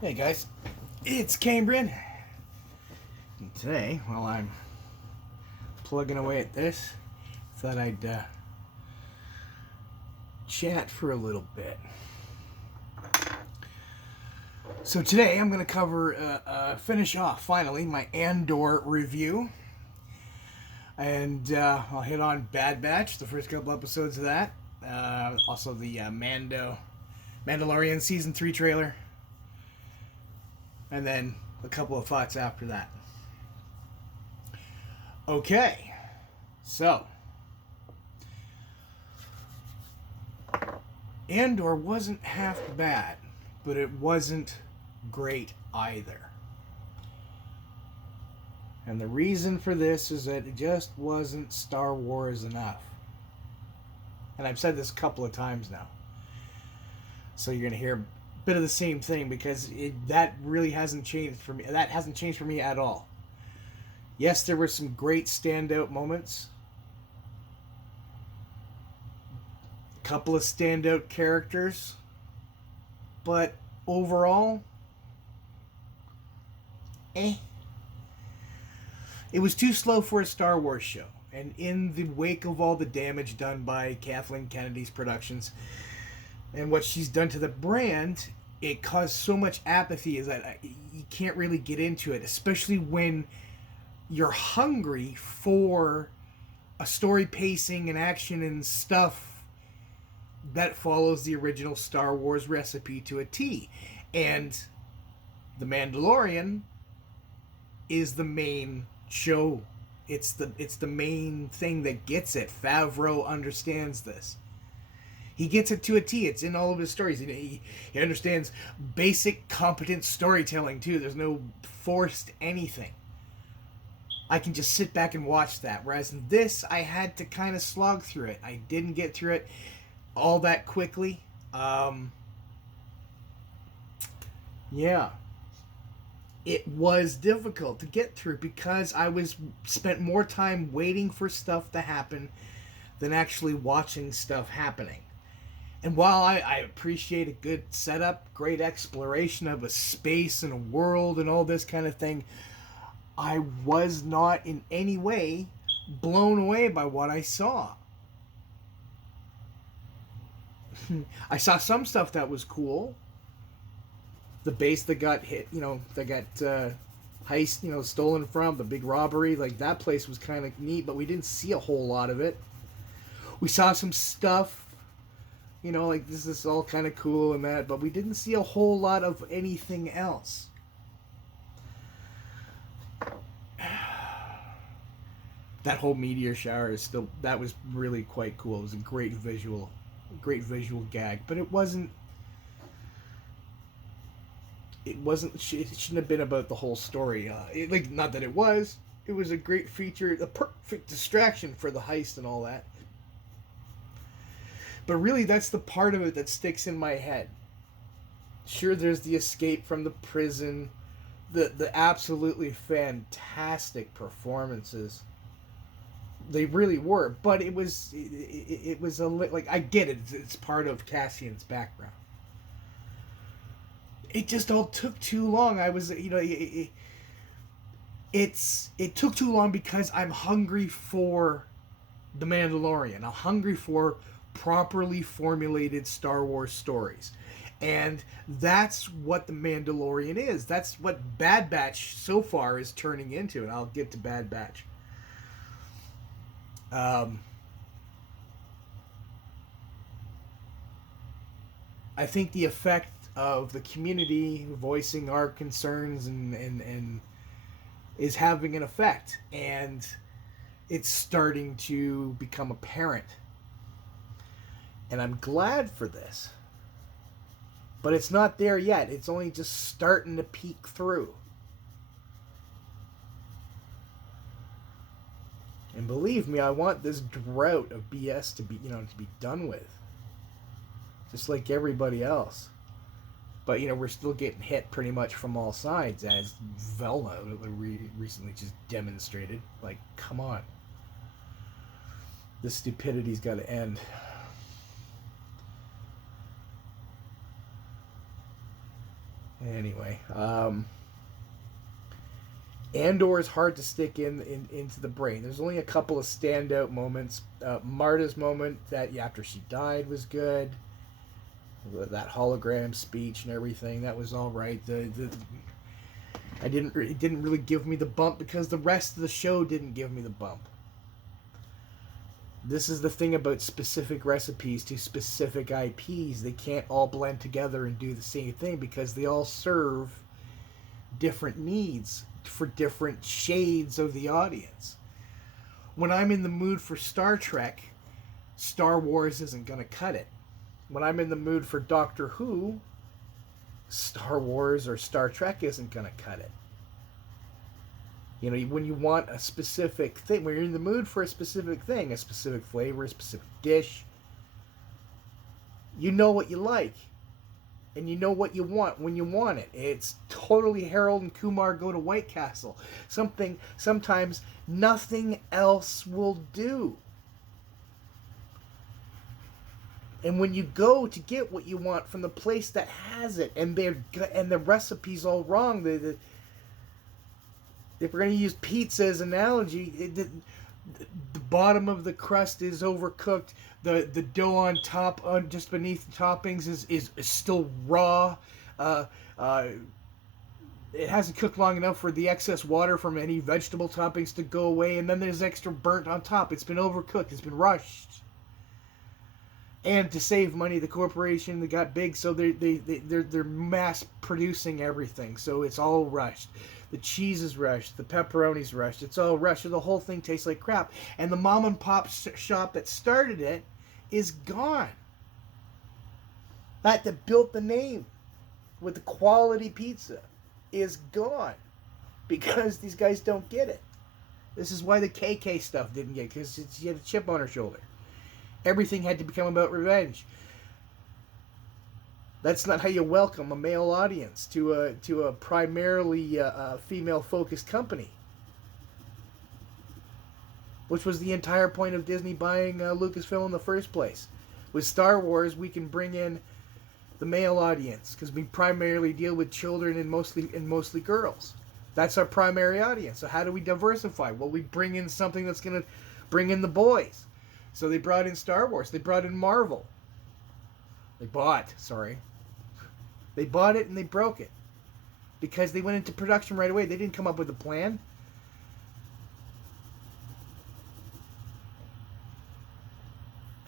Hey guys, it's Cambrian. And today, while I'm plugging away at this, thought I'd chat for a little bit. So today I'm going to finish off finally my ANDOR review. And I'll hit on Bad Batch, the first couple episodes of that. Also the Mandalorian Season 3 trailer. And then a couple of thoughts after that. Okay, so Andor wasn't half bad, but it wasn't great either. And the reason for this is that it just wasn't Star Wars enough. And I've said this a couple of times now. So you're going to hear a bit of the same thing because that really hasn't changed for me. That hasn't changed for me at all. Yes, there were some great standout moments. A couple of standout characters. But overall, It was too slow for a Star Wars show. And in the wake of all the damage done by Kathleen Kennedy's productions and what she's done to the brand, it caused so much apathy is that you can't really get into it, especially when you're hungry for a story pacing and action and stuff that follows the original Star Wars recipe to a T. And The Mandalorian is the main show. It's the main thing that gets it. Favreau understands this. He gets it to a T. It's in all of his stories. He understands basic, competent storytelling, too. There's no forced anything. I can just sit back and watch that. Whereas in this, I had to kind of slog through it. I didn't get through it all that quickly. Yeah. It was difficult to get through because I spent more time waiting for stuff to happen than actually watching stuff happening. And while I appreciate a good setup, great exploration of a space and a world and all this kind of thing, I was not in any way blown away by what I saw. I saw some stuff that was cool. The base that got hit, that got heist, stolen from, the big robbery, like that place was kind of neat, but we didn't see a whole lot of it. We saw some stuff, like this is all kind of cool and that, but we didn't see a whole lot of anything else. That whole meteor shower that was really quite cool. It was a great visual gag, but it shouldn't have been about the whole story. Not that it was a great feature, a perfect distraction for the heist and all that. But really, that's the part of it that sticks in my head. Sure, there's the escape from the prison, the absolutely fantastic performances. They really were, but it was I get it. It's part of Cassian's background. It just all took too long. It took too long because I'm hungry for The Mandalorian. I'm hungry for properly formulated Star Wars stories. And that's what The Mandalorian is. That's what Bad Batch so far is turning into, and I'll get to Bad Batch. I think the effect of the community voicing our concerns and is having an effect, and it's starting to become apparent, and I'm glad for this, but it's not there yet. It's only just starting to peek through. And believe me, I want this drought of BS to be done with, just like everybody else. But, we're still getting hit pretty much from all sides, as Velma recently just demonstrated. Like, come on. This stupidity's got to end. Anyway, Andor is hard to stick into the brain. There's only a couple of standout moments. Marta's moment that after she died was good. That hologram speech and everything, that was all right. It didn't really give me the bump because the rest of the show didn't give me the bump. This is the thing about specific recipes to specific IPs. They can't all blend together and do the same thing because they all serve different needs for different shades of the audience. When I'm in the mood for Star Trek, Star Wars isn't going to cut it. When I'm in the mood for Doctor Who, Star Wars or Star Trek isn't going to cut it. You know, when you want a specific thing, when you're in the mood for a specific thing, a specific flavor, a specific dish, you know what you like. And you know what you want when you want it. It's totally Harold and Kumar go to White Castle. Sometimes nothing else will do. And when you go to get what you want from the place that has it, and the recipe's all wrong, if we're going to use pizza as an analogy, the bottom of the crust is overcooked. The dough on top, just beneath the toppings, is still raw. It hasn't cooked long enough for the excess water from any vegetable toppings to go away, and then there's extra burnt on top. It's been overcooked. It's been rushed. And to save money, the corporation, they got big, so they're mass producing everything. So it's all rushed. The cheese is rushed. The pepperoni's rushed. It's all rushed. So the whole thing tastes like crap. And the mom and pop shop that started it is gone. That built the name with the quality pizza is gone because these guys don't get it. This is why the KK stuff didn't get it, because you had a chip on her shoulder. Everything had to become about revenge. That's not how you welcome a male audience to a primarily female-focused company. Which was the entire point of Disney buying Lucasfilm in the first place. With Star Wars, we can bring in the male audience because we primarily deal with children and mostly girls. That's our primary audience. So how do we diversify? Well, we bring in something that's going to bring in the boys. So they brought in Star Wars. They brought in Marvel. They bought it and they broke it. Because they went into production right away. They didn't come up with a plan.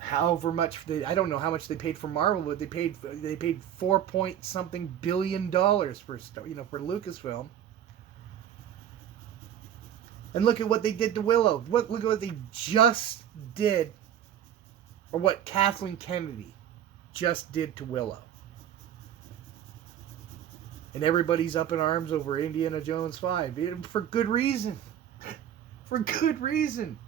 However much, I don't know how much they paid for Marvel, but they paid $4 billion for Lucasfilm. And look at what they did to Willow. Look at what they just did, or what Kathleen Kennedy just did to Willow. And everybody's up in arms over Indiana Jones 5. For good reason. For good reason.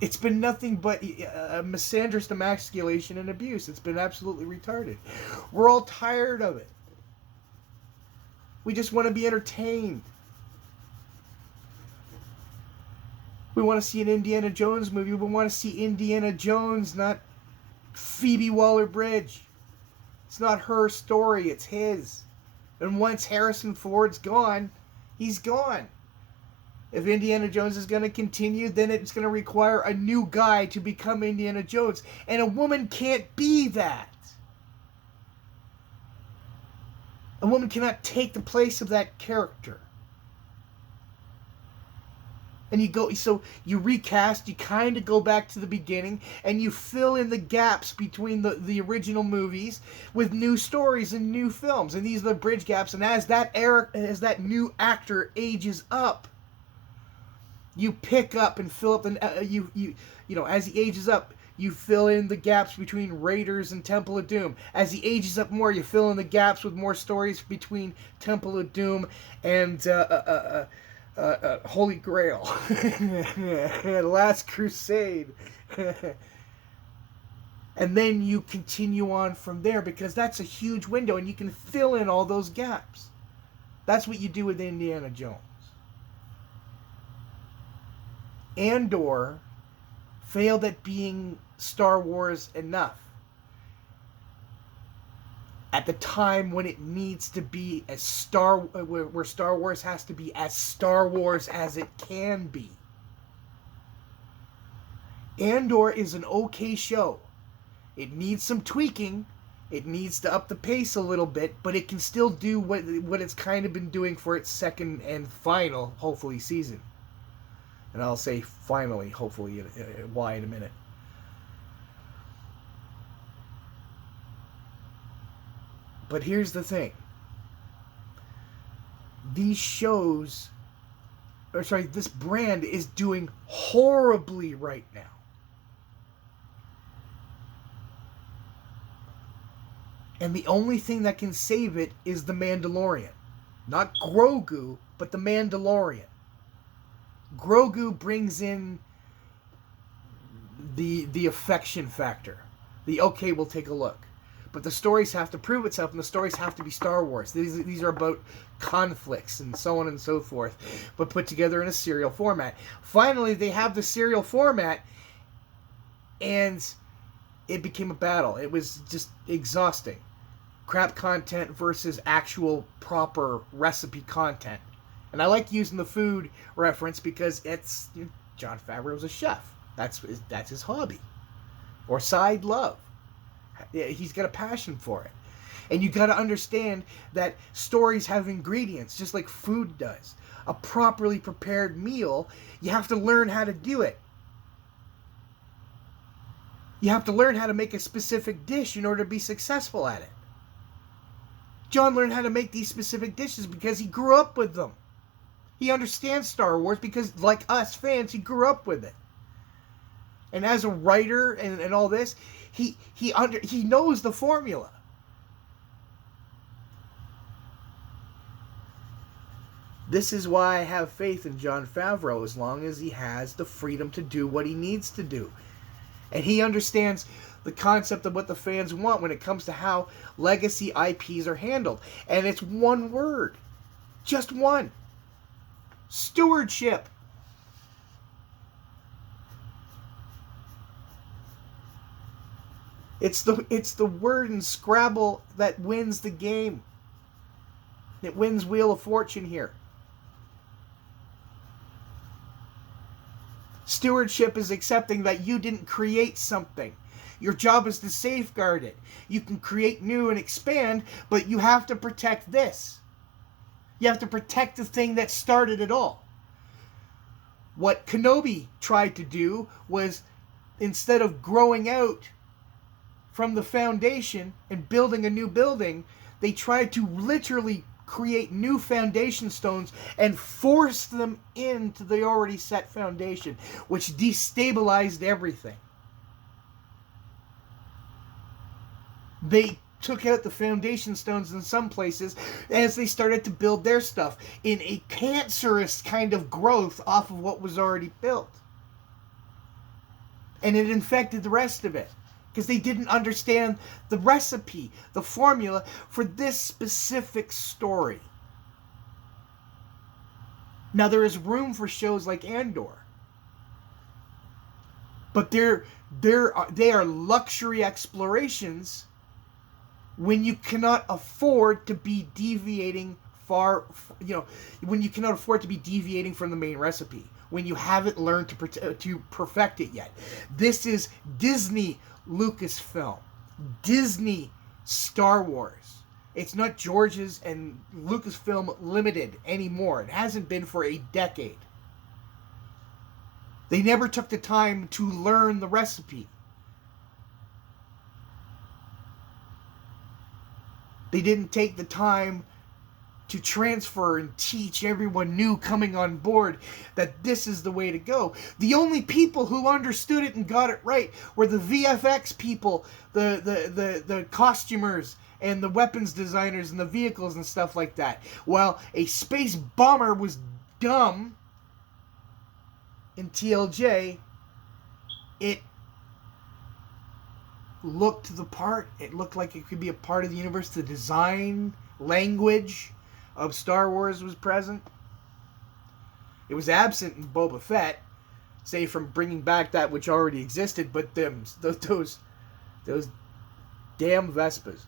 It's been nothing but a misandrous emasculation and abuse. It's been absolutely retarded. We're all tired of it. We just want to be entertained. We want to see an Indiana Jones movie. We want to see Indiana Jones, not Phoebe Waller-Bridge. It's not her story, it's his. And once Harrison Ford's gone, he's gone. If Indiana Jones is going to continue, then it's going to require a new guy to become Indiana Jones. And a woman can't be that. A woman cannot take the place of that character. And you recast, you kind of go back to the beginning, and you fill in the gaps between the original movies with new stories and new films. And these are the bridge gaps. And as that new actor ages up, you pick up and fill up as he ages up, you fill in the gaps between Raiders and Temple of Doom. As he ages up more, you fill in the gaps with more stories between Temple of Doom and Holy Grail, Last Crusade. And then you continue on from there because that's a huge window and you can fill in all those gaps. That's what you do with Indiana Jones. Andor failed at being Star Wars enough. at the time when it needs to be where Star Wars has to be as Star Wars as it can be. Andor is an okay show. It needs some tweaking. It needs to up the pace a little bit, but it can still do what it's kind of been doing for its second and final, hopefully, season. And I'll say finally, hopefully, why in a minute. But here's the thing. This brand is doing horribly right now. And the only thing that can save it is the Mandalorian. Not Grogu, but the Mandalorian. Grogu brings in the affection factor. Okay, we'll take a look. But the stories have to prove itself, and the stories have to be Star Wars. These are about conflicts and so on and so forth, but put together in a serial format. Finally, they have the serial format, and it became a battle. It was just exhausting. Crap content versus actual proper recipe content. And I like using the food reference because it's Jon Favreau's a chef. That's his hobby or side love. He's got a passion for it. And you got to understand that stories have ingredients just like food does. A properly prepared meal, you have to learn how to do it. You have to learn how to make a specific dish in order to be successful at it. John learned how to make these specific dishes because he grew up with them. He understands Star Wars because, like us fans, he grew up with it. And as a writer and all this, he knows the formula. This is why I have faith in Jon Favreau as long as he has the freedom to do what he needs to do. And he understands the concept of what the fans want when it comes to how legacy IPs are handled. And it's one word. Just one. Stewardship. It's the word in Scrabble that wins the game. It wins Wheel of Fortune here. Stewardship is accepting that you didn't create something. Your job is to safeguard it. You can create new and expand, but you have to protect this. You have to protect the thing that started it all. What Kenobi tried to do was, instead of growing out from the foundation and building a new building, they tried to literally create new foundation stones and force them into the already set foundation, which destabilized everything. They took out the foundation stones in some places as they started to build their stuff in a cancerous kind of growth off of what was already built. And it infected the rest of it because they didn't understand the recipe, the formula for this specific story. Now, there is room for shows like Andor, but they are luxury explorations when you cannot afford to be deviating when you cannot afford to be deviating from the main recipe, when you haven't learned to perfect it yet. This is Disney Lucasfilm, Disney Star Wars. It's not George's and Lucasfilm Limited anymore. It hasn't been for a decade. They never took the time to learn the recipe. They didn't take the time to transfer and teach everyone new coming on board that this is the way to go. The only people who understood it and got it right were the VFX people, the costumers, and the weapons designers and the vehicles and stuff like that. While a space bomber was dumb in TLJ, it looked the part. It looked like it could be a part of the universe. The design, language of Star Wars was present. It was absent in Boba Fett, say from bringing back that which already existed, but those damn Vespas.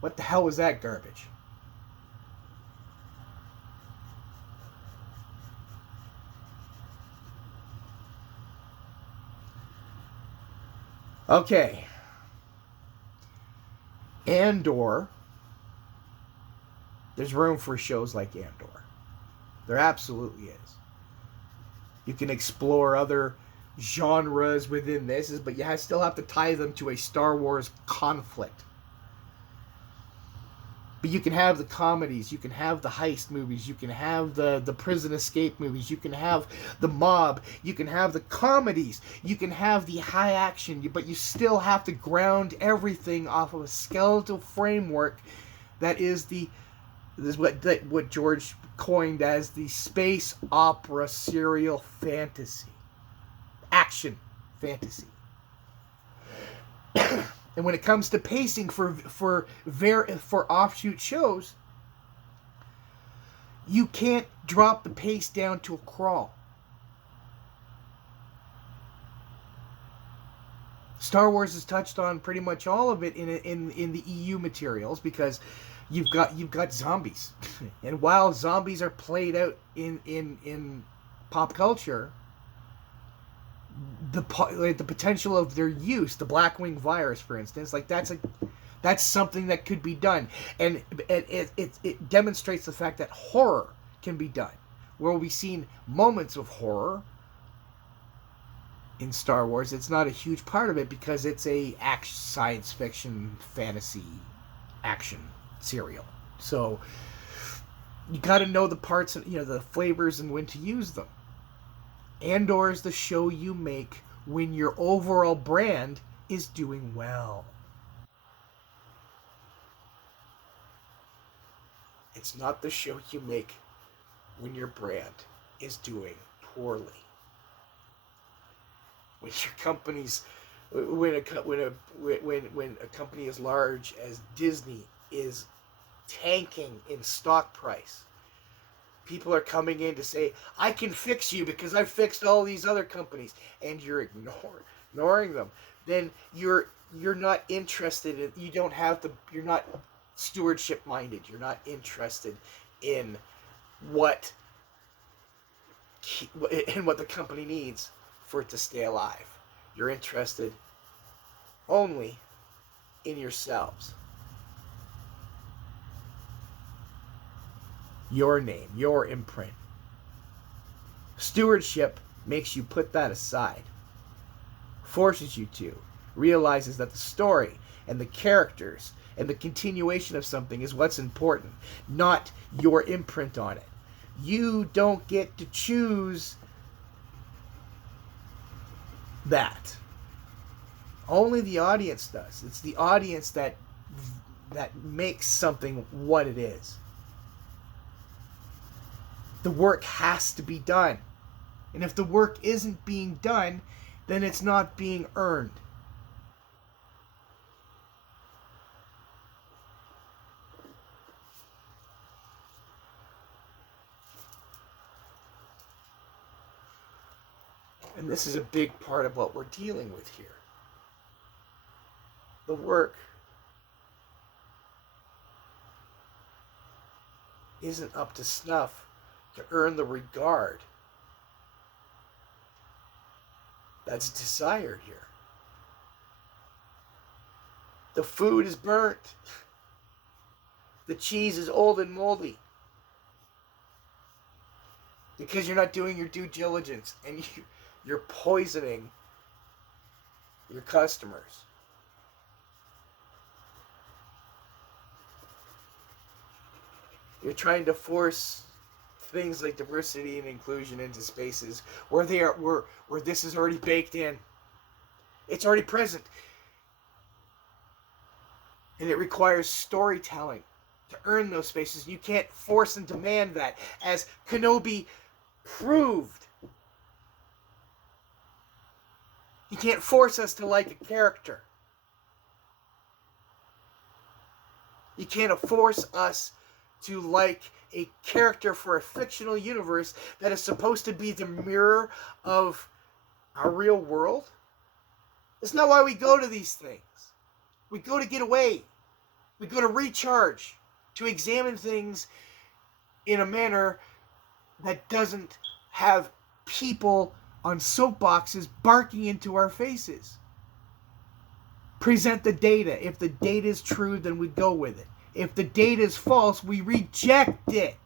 What the hell was that garbage? Okay. Andor. There's room for shows like Andor. There absolutely is. You can explore other genres within this, but you still have to tie them to a Star Wars conflict. But you can have the comedies, you can have the heist movies, you can have the prison escape movies, you can have the mob, you can have the comedies, you can have the high action, but you still have to ground everything off of a skeletal framework that is what George coined as the space opera serial fantasy. Action fantasy. And when it comes to pacing for offshoot shows, you can't drop the pace down to a crawl. Star Wars has touched on pretty much all of it in the EU materials, because you've got zombies, and while zombies are played out in pop culture, the potential of their use, the Blackwing virus, for instance, like that's something that could be done, and it demonstrates the fact that horror can be done. Where we've seen moments of horror in Star Wars, it's not a huge part of it because it's a science fiction fantasy action serial. So you got to know the parts and the flavors and when to use them. Andor is the show you make when your overall brand is doing well. It's not the show you make when your brand is doing poorly. When your company's when a company as large as Disney is tanking in stock price, people are coming in to say, I can fix you because I fixed all these other companies, and you're ignoring them. Then you're not interested in, you're not stewardship minded. You're not interested in what the company needs for it to stay alive. You're interested only in yourselves. Your name, your imprint. Stewardship makes you put that aside, forces you to, realizes that the story and the characters and the continuation of something is what's important, not your imprint on it. You don't get to choose that. Only the audience does. It's the audience that makes something what it is. The work has to be done. And if the work isn't being done, then it's not being earned. And this is a big part of what we're dealing with here. The work isn't up to snuff to earn the regard that's desired here. The food is burnt. The cheese is old and moldy. Because you're not doing your due diligence, and you're poisoning your customers. You're trying to force things like diversity and inclusion into spaces where this is already baked in. It's already present. And it requires storytelling to earn those spaces. You can't force and demand that, as Kenobi proved. You can't force us to like a character. You can't force us to like a character for a fictional universe that is supposed to be the mirror of our real world. It's not why we go to these things. We go to get away. We go to Recharge to examine things in a manner that doesn't have people on soapboxes barking into our faces. Present the data. If the data is true, then we go with it. If the data is false, we reject it.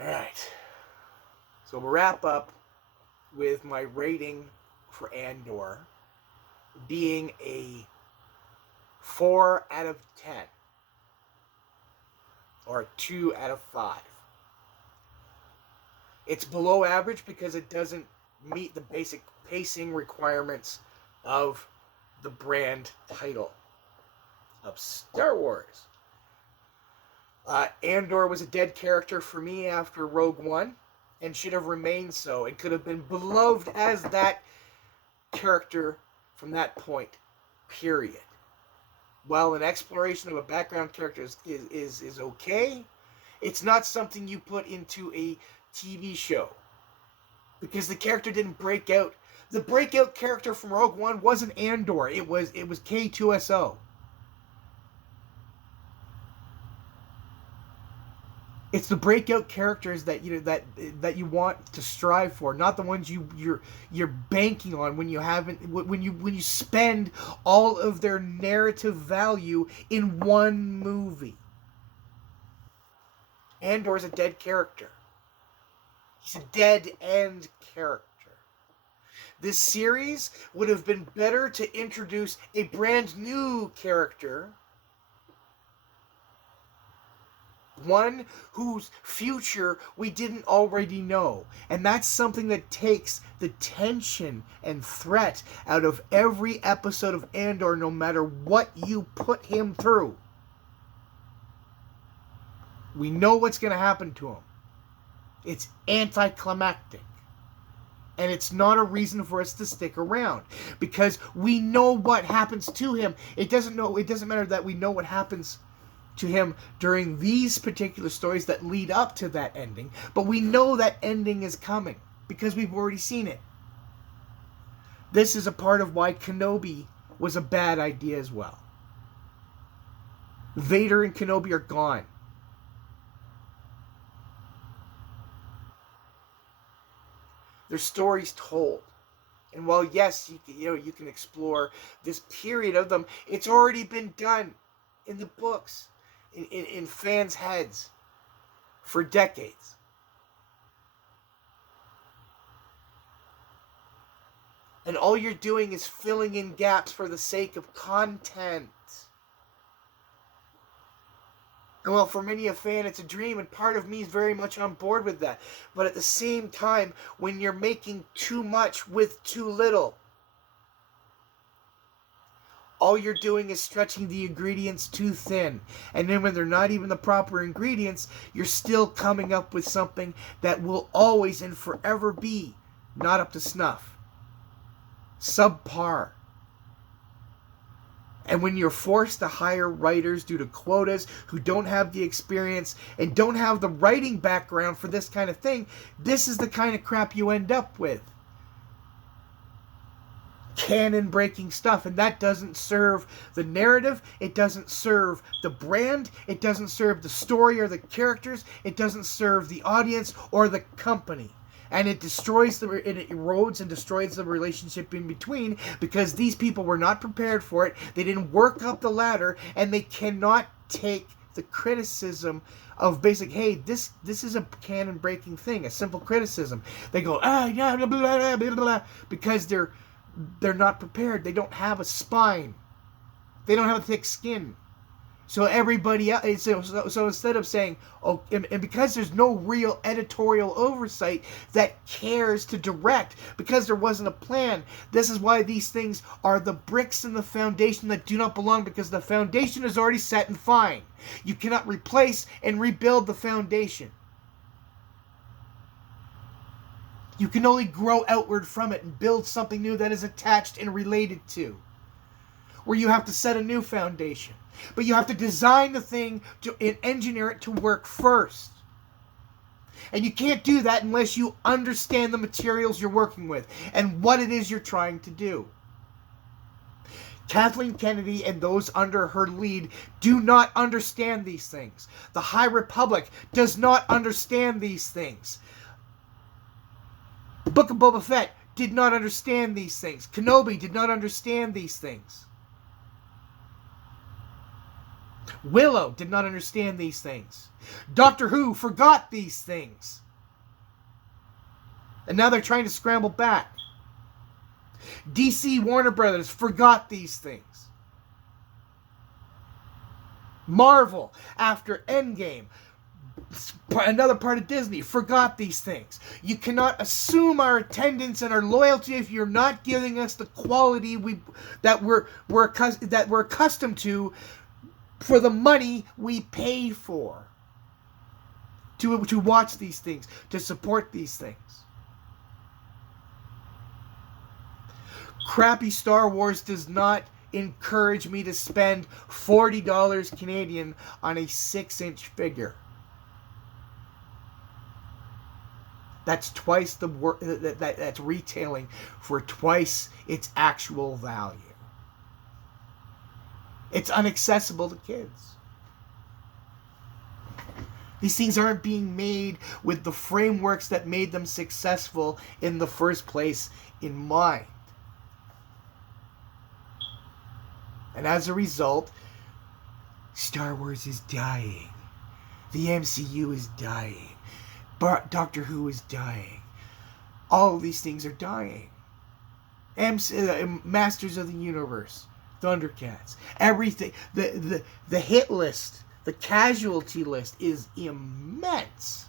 Alright. So we'll wrap up with my rating for Andor being a 4 out of 10. Or a 2 out of 5. It's below average because it doesn't meet the basic pacing requirements of the brand title of Star Wars. Andor was a dead character for me after Rogue One, and should have remained so, and could have been beloved as that character from that point, period. While an exploration of a background character is okay, it's not something you put into a TV show, because the character didn't break out. The breakout character from Rogue One wasn't Andor. It was K2SO. It's the breakout characters that you want to strive for, not the ones you're banking on when you spend all of their narrative value in one movie. Andor is a dead character. He's a dead end character. This series would have been better to introduce a brand new character, one whose future we didn't already know. And that's something that takes the tension and threat out of every episode of Andor, no matter what you put him through. We know what's going to happen to him. It's anticlimactic. And it's not a reason for us to stick around, because we know what happens to him. It doesn't matter that we know what happens to him during these particular stories that lead up to that ending, but we know that ending is coming because we've already seen it. This is a part of why Kenobi was a bad idea as well. Vader and Kenobi are gone. Their stories told. And while yes, you can explore this period of them, it's already been done in the books, in fans' heads for decades. And all you're doing is filling in gaps for the sake of content. And well, for many a fan, it's a dream, and part of me is very much on board with that. But at the same time, when you're making too much with too little, all you're doing is stretching the ingredients too thin. And then when they're not even the proper ingredients, you're still coming up with something that will always and forever be not up to snuff. Subpar. And when you're forced to hire writers due to quotas who don't have the experience and don't have the writing background for this kind of thing, this is the kind of crap you end up with. Canon-breaking stuff, and that doesn't serve the narrative, it doesn't serve the brand, it doesn't serve the story or the characters, it doesn't serve the audience or the company. And it erodes and destroys the relationship in between, because these people were not prepared for it, they didn't work up the ladder, and they cannot take the criticism of basic, hey, this is a canon-breaking thing, a simple criticism. They go, yeah, blah, blah, blah, blah, because they're not prepared. They don't have a spine. They don't have a thick skin. So everybody else, so instead of saying, oh, and because there's no real editorial oversight that cares to direct, because there wasn't a plan, this is why these things are the bricks in the foundation that do not belong, because the foundation is already set and fine. You cannot replace and rebuild the foundation. You can only grow outward from it and build something new that is attached and related to, where you have to set a new foundation. But you have to design the thing and engineer it to work first. And you can't do that unless you understand the materials you're working with and what it is you're trying to do. Kathleen Kennedy and those under her lead do not understand these things. The High Republic does not understand these things. The Book of Boba Fett did not understand these things. Kenobi did not understand these things. Willow did not understand these things. Doctor Who forgot these things. And now they're trying to scramble back. DC Warner Brothers forgot these things. Marvel, after Endgame, another part of Disney, forgot these things. You cannot assume our attendance and our loyalty if you're not giving us the quality that we're accustomed to for the money we pay for to watch these things, to support these things. Crappy Star Wars does not encourage me to spend $40 Canadian on a 6-inch figure. That's twice the work. That's retailing for twice its actual value. It's inaccessible to kids. These things aren't being made with the frameworks that made them successful in the first place in mind. And as a result, Star Wars is dying. The MCU is dying. Doctor Who is dying. All of these things are dying. Masters of the Universe, Thundercats, everything. The hit list, the casualty list is immense.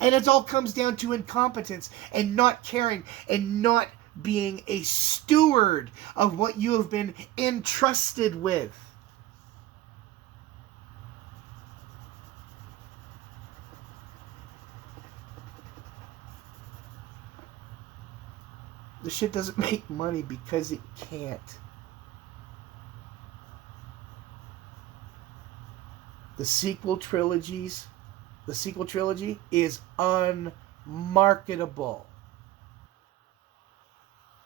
And it all comes down to incompetence and not caring and not being a steward of what you have been entrusted with. The shit doesn't make money because it can't. The sequel trilogy is unmarketable.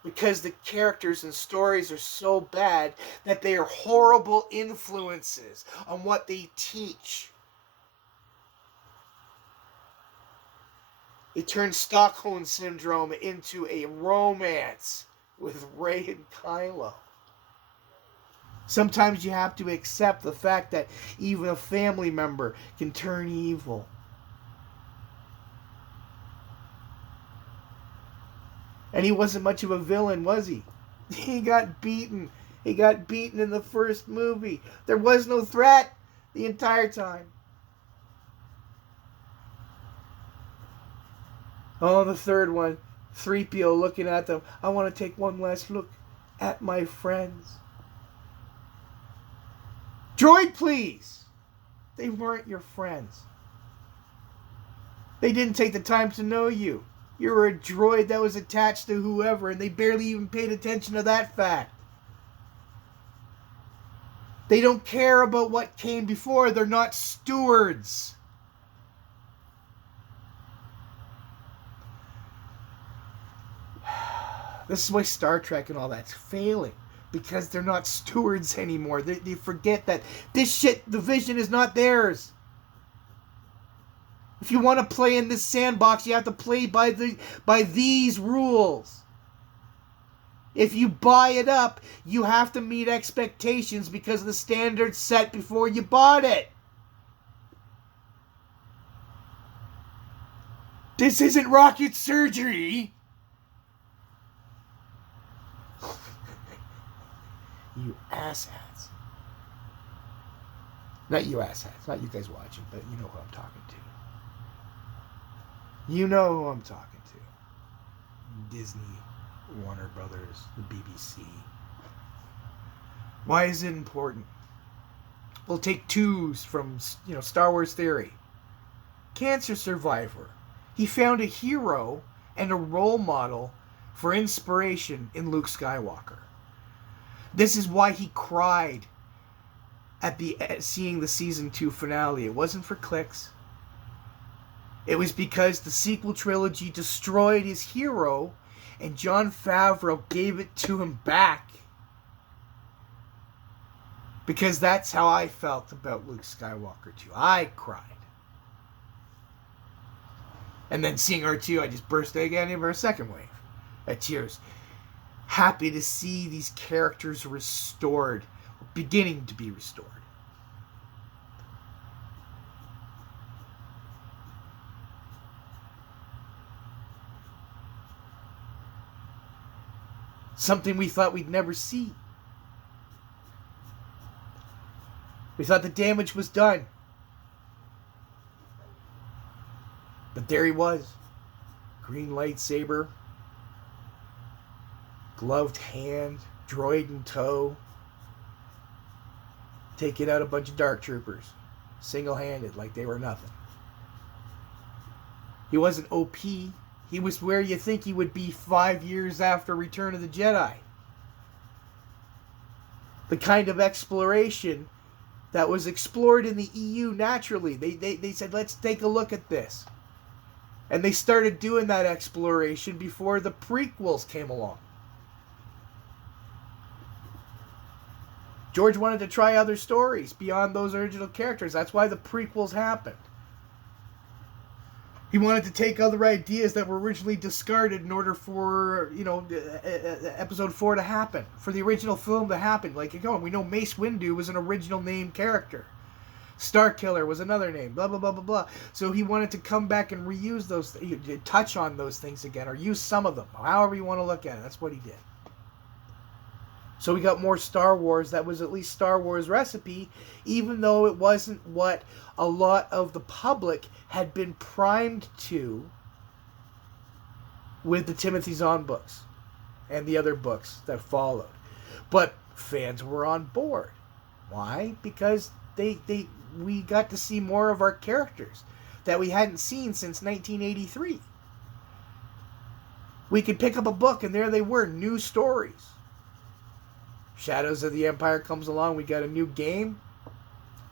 Because the characters and stories are so bad that they are horrible influences on what they teach. It turns Stockholm Syndrome into a romance with Rey and Kylo. Sometimes you have to accept the fact that even a family member can turn evil. And he wasn't much of a villain, was he? He got beaten. He got beaten in the first movie. There was no threat the entire time. Oh, the third one. 3PO looking at them. I want to take one last look at my friends. Droid, please! They weren't your friends. They didn't take the time to know you. You were a droid that was attached to whoever, and they barely even paid attention to that fact. They don't care about what came before. They're not stewards. This is why Star Trek and all that's failing. Because they're not stewards anymore. They forget that this shit, the vision is not theirs. If you want to play in this sandbox, you have to play by these rules. If you buy it up, you have to meet expectations because of the standards set before you bought it. This isn't rocket surgery. You asshats. Not you asshats. Not you guys watching, but you know who I'm talking to. You know who I'm talking to. Disney, Warner Brothers, the BBC. Why is it important? We'll take twos from, Star Wars Theory. Cancer survivor. He found a hero and a role model for inspiration in Luke Skywalker. This is why he cried at seeing the season 2 finale. It wasn't for clicks. It was because the sequel trilogy destroyed his hero, and Jon Favreau gave it to him back. Because that's how I felt about Luke Skywalker 2. I cried. And then seeing R2, I just burst again into a second wave of tears. Happy to see these characters restored, beginning to be restored. Something we thought we'd never see. We thought the damage was done. But there he was. Green lightsaber. Gloved hand. Droid in tow. Taking out a bunch of dark troopers. Single-handed, like they were nothing. He wasn't OP. He was where you think he would be 5 years after Return of the Jedi. The kind of exploration that was explored in the EU naturally. They said, let's take a look at this. And they started doing that exploration before the prequels came along. George wanted to try other stories beyond those original characters. That's why the prequels happened. He wanted to take other ideas that were originally discarded in order for, episode 4 to happen. For the original film to happen. Like, we know Mace Windu was an original name character. Starkiller was another name. Blah, blah, blah, blah, blah. So he wanted to come back and reuse those, touch on those things again. Or use some of them. However you want to look at it. That's what he did. So we got more Star Wars that was at least Star Wars recipe, even though it wasn't what a lot of the public had been primed to with the Timothy Zahn books and the other books that followed. But fans were on board. Why? Because we got to see more of our characters that we hadn't seen since 1983. We could pick up a book and there they were, new stories. Shadows of the Empire comes along. We got a new game.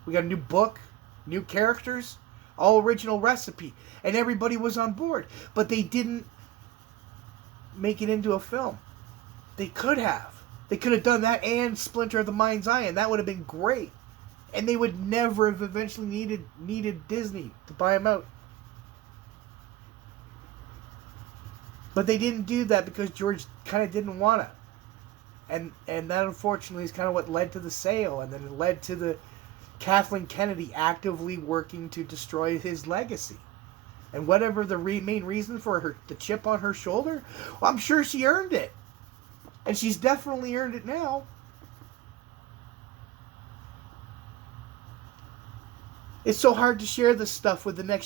We got a new book. New characters. All original recipe. And everybody was on board. But they didn't make it into a film. They could have. They could have done that and Splinter of the Mind's Eye. And that would have been great. And they would never have eventually needed Disney to buy them out. But they didn't do that because George kind of didn't want to. And that, unfortunately, is kind of what led to the sale. And then it led to the Kathleen Kennedy actively working to destroy his legacy. And whatever the main reason for the chip on her shoulder, well, I'm sure she earned it. And she's definitely earned it now. It's so hard to share this stuff with the next